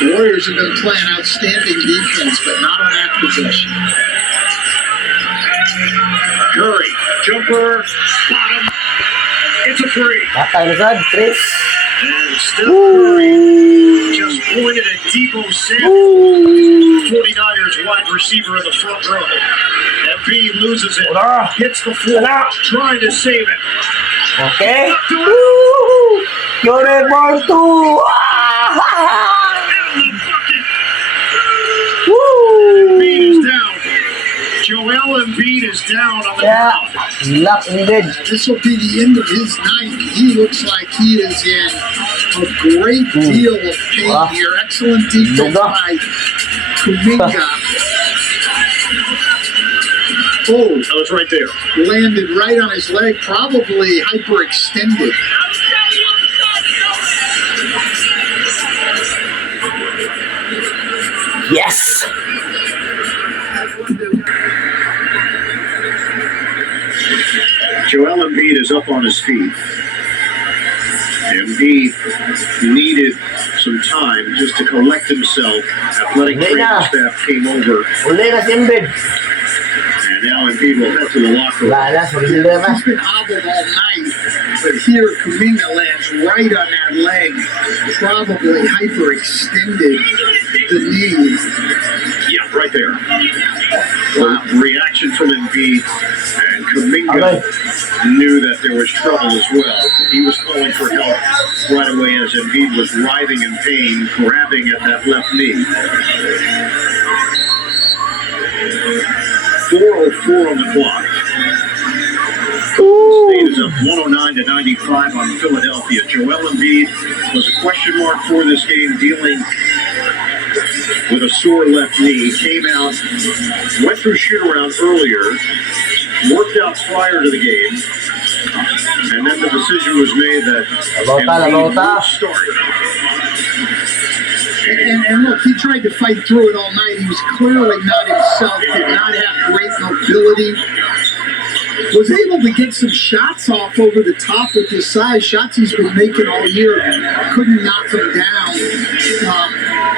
The Warriors have been playing outstanding defense, but not on that possession. Curry, jumper, bottom. It's a three. Nakailusad, Chris. And still Curry just pointed at Debo Samuel, 49ers wide receiver in the front row. Embiid loses it, hits the floor, trying to save it. Okay. Woo! You're more two. And the bucket. Woo! Embiid is down. Joel Embiid is down on the ground. Luck indeed. This will be the end of his night. He looks like he is in a great deal of pain here. Excellent defense by Kuminga. Oh, That was right there. landed right on his leg, probably hyperextended. Yes. Joel Embiid is up on his feet. Embiid needed some time just to collect himself. Athletic training staff came over, Uli na si Embiid. and now Embiid will head to the locker room. Wala na, sulit na. He's been hobbled all night, but here Kuminga lands right on that leg, probably hyperextended the knee. Yeah, right there. Wow. Reaction from Embiid, and Kuminga knew that there was trouble as well. He was calling for help right away as Embiid was writhing in pain, grabbing at that left knee. 4:04 on the clock. State is up 109-95 on Philadelphia. Joel Embiid was a question mark for this game, dealing with a sore left knee. Came out, went through shoot-around earlier, worked out prior to the game, and then the decision was made that Embiid would start. And look, he tried to fight through it all night. He was clearly not himself, did not have great mobility. Was able to get some shots off over the top with his size. Shots he's been making all year. Couldn't knock them down.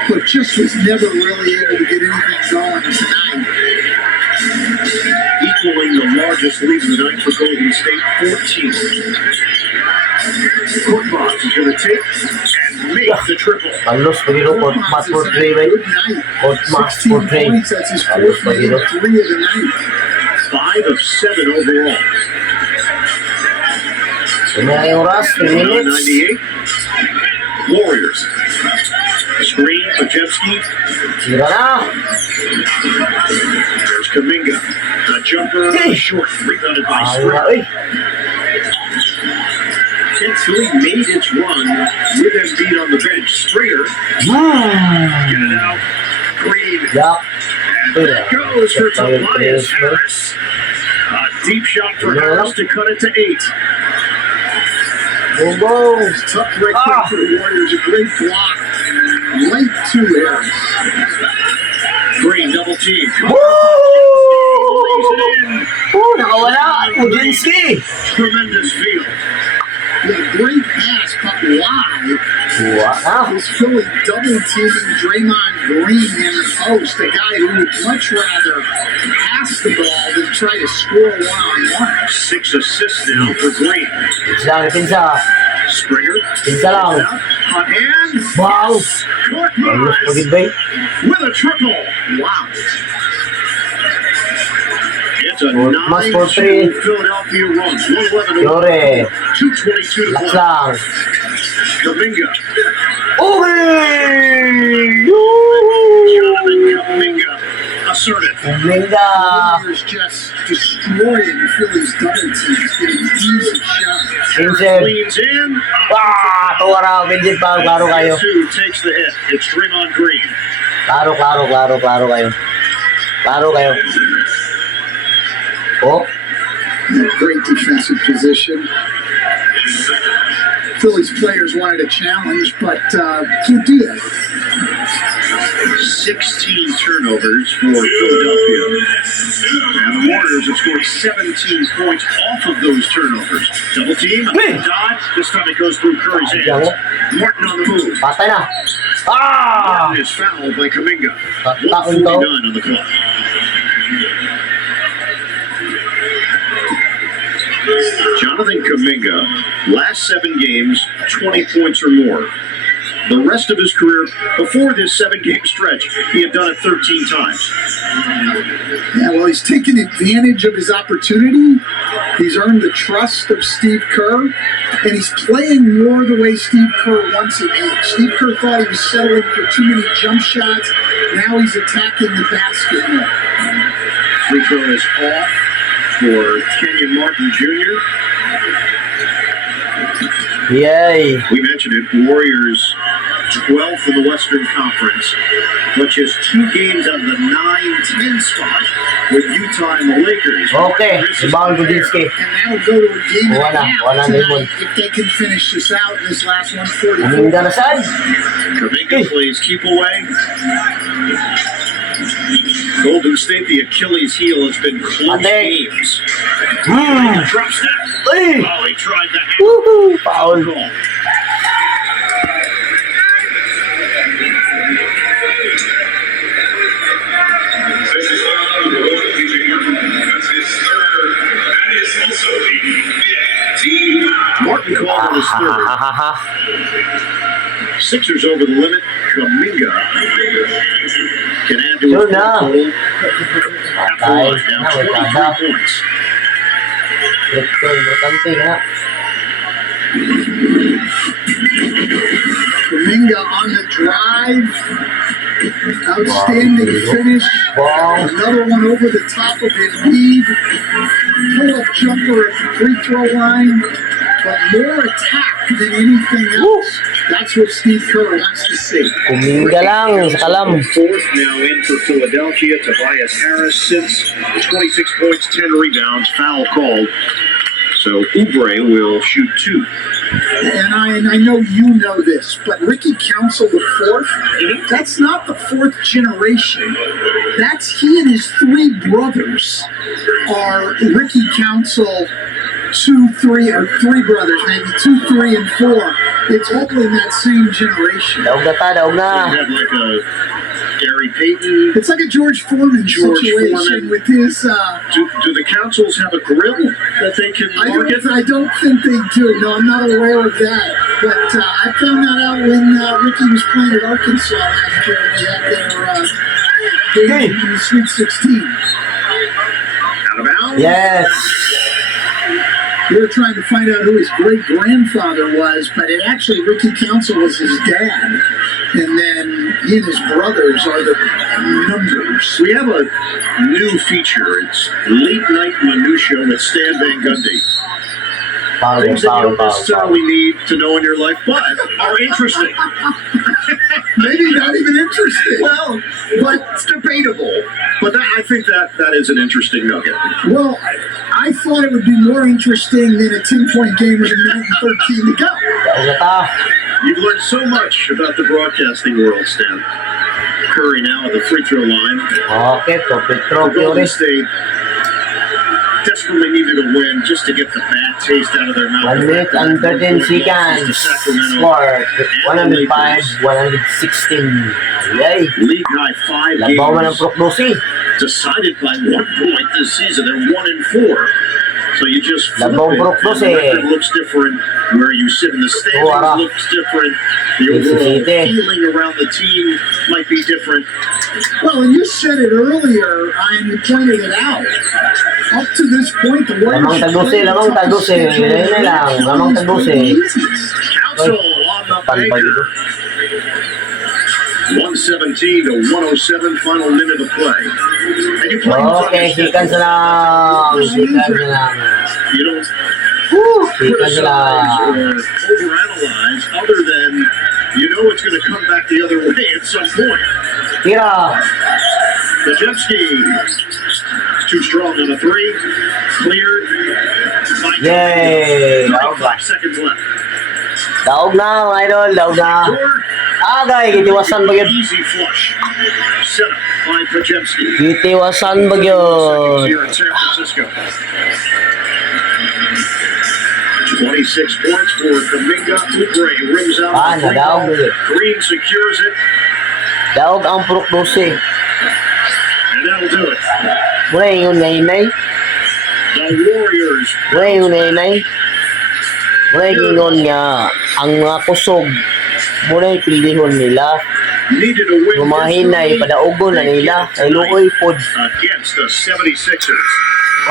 But just was never really able to get anything going tonight. Equaling the largest lead of the night for Golden State, 14. Korkmaz is going to take and make the triple. Palos pagiro Korkmaz for 3 ba? Good night. Korkmaz 16 for 3. points. That's his fourth made 3 of the night. 5 of 7 overall. Sumaya yung oras, 3 minutes. 98. Warriors. Screen, Pajewski. Sira na. There's Kuminga. A jumper, short, rebounded by Springer. Ay, Philly made its run with Embiid on the bench. Springer, get it out. Green. Yup. And that goes for Tobias Harris. A deep shot for Harris to cut it to 8. Go. Tough break for the Warriors. A great block. Right to Harris. Green double team. Woo! Lays it in. Woo! Nakawala. Kudzinski. Tremendous field. Yeah, great pass, but wide. Wow. Was Philly double teaming Draymond Green in the post, a guy who would much rather pass the ball than try to score one-on-one. 6 assists now for Green. Pinsa. Springer. Pinsa lang. Hot hand. Wow. Korkmaz Pagid ba? with a triple. Wow. It's a Korkmaz 9-2 for 3. Philadelphia run. 111 Yore. 2:22 to Laks play. lang. Kuminga. Okay! Jonathan Kuminga assertive. Kuminga. Warriors just destroying Philly's double teams, getting easy shots. Vincent. Leans in. Wah! Tuwara. Vincent pa. Klaro kayo. Two takes the hit. It's Draymond Green. Klaro kayo. Klaro kayo. Oh. Great defensive position. Philly's players wanted a challenge, but can't do that. 16 turnovers for Philadelphia. And the Warriors have scored 17 points off of those turnovers. Double team, dodge. This time it goes through Curry's hands. Martin on the move. Patay na. Ah! Martin is fouled by Kuminga. Taon to. 1:49 on the clock. Jonathan Kuminga, last 7 games, 20 points or more. The rest of his career, before this 7-game stretch, he had done it 13 times. Yeah, well, he's taken advantage of his opportunity. He's earned the trust of Steve Kerr, and he's playing more the way Steve Kerr wants it to. Steve Kerr thought he was settling for too many jump shots. Now he's attacking the basket more. Free throw is off for Kenyon Martin Jr. Yay! We mentioned it, Warriors 12th in the Western Conference, but just 2 games out of the 9-10 spot with Utah and the Lakers. Okay, This is rebound to fair. Dinsky. And that'll go to a game and a Wala, half wala na tonight yun. if they can finish this out in this last 144. Kuminga na saan? Kuminga plays keep away. Golden State, the Achilles heel has been close Ate. games. Hmm. Drops that. Ay! Oh, he tried the half. Woohoo! Foul. Call. Martin called on his Ha third. ha ha ha. Sixers over the limit. Kuminga can add to his Sure na. total. Half the line, Na, now wala 23 na. points. Importante nga. Kuminga on the drive. Outstanding finish. Bong. Another one over the top of his lead. Pull-up jumper at the free throw line. But more attack than anything else. That's what Steve Kerr wants to see. Kuminga lang, sa kalam. Fourth now in for Philadelphia. Tobias Harris sits 26 points, 10 rebounds, foul called. So Oubre will shoot 2. And I know you know this, but Ricky Council the fourth, that's not the 4th generation. That's he and his 3 brothers are Ricky Council 2, 3, or 3 brothers, maybe 2, 3, and 4. It's all in that same generation. Daog na ta, daog They na. have like a Gary Payton. It's like a George Foreman situation Foreman. with his. Do the councils have a grill that they can market? I don't think they do. No, I'm not aware of that. But I found that out when Ricky was playing at Arkansas last year. They had their game in the Sweet 16. Out of bounds? Yes. We were trying to find out who his great-grandfather was, but it actually, Ricky Council was his dad. And then he and his brothers are the numbers. We have a new feature. It's Late Night Minutia with Stan Van Gundy. Foul, Things that you foul, don't foul, necessarily foul. need to know in your life, but are interesting. Maybe not even interesting. Well, but it's debatable. But I think that is an interesting nugget. Well, I thought it would be more interesting than a 10-point game with a minute and 13 to go. Daog na ta. You've learned so much about the broadcasting world, Stan. Curry now at the free throw line. Okay, perfect The throw, Golden Fury. State desperately needed a win just to get the bad taste out of their mouth. 1 minute and 13 seconds. Score 105-116. Yay. League high 5 Labaw man ang games Proklusi. decided by 1 point this season. They're 1-4. So you just flip Labaw it, Brook and the Lucy. record looks different. Where you sit in the Wara. standings looks different. The overall City. feeling around the team might be different. Well, and you said it earlier, and you pointed it out. Up to this point, the Warriors Lamang tagusi, lamang tagusi. Yun na lang, lamang tagusi. Council on the Tanpay banker. dito. 117-107, final minute of play. And you play Okay, seconds na lang. Seconds na lang. You don't Woo! Seconds na criticize lang. or overanalyze other than you know it's going to come back the other way at some point. Tira. Krzyzewski, too strong on a 3, cleared. Yay! 25 seconds left. Daog na, mga idol. Daog na. Door, Agay, kitiwasan ba yun? easy flush. Set up by Krzyzewski. Kitiwasan ba yun? Seconds here in San Francisco. 26 points for Kaminga. Oubre rims out. Ah, the free nadaog throw. ulit. Green secures it, Daog ang porok 12. and that'll do it. Muna yung nainay. The Warriors Muna yung nainay. Muna yung nga ang mga kusog. Muna yung pildihon nila. needed a win Yung mga hinay, padaugon na nila. Ay luoy pod. against the 76ers.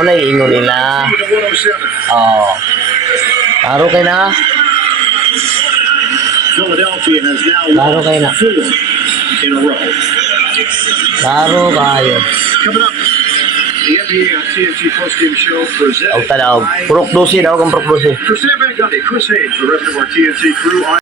Muna yung ingon nila. 103 to 107. Oh. Klaro kayo na. Philadelphia has now Klaro lost kayo na. 4 in a row. Klaro kayo. Coming up, the NBA on TNT postgame show presented Daog ka daog. by Porok 12, daog ang porok 12. For Sam Van Gundy, Chris Hayes, the rest of our TNT crew,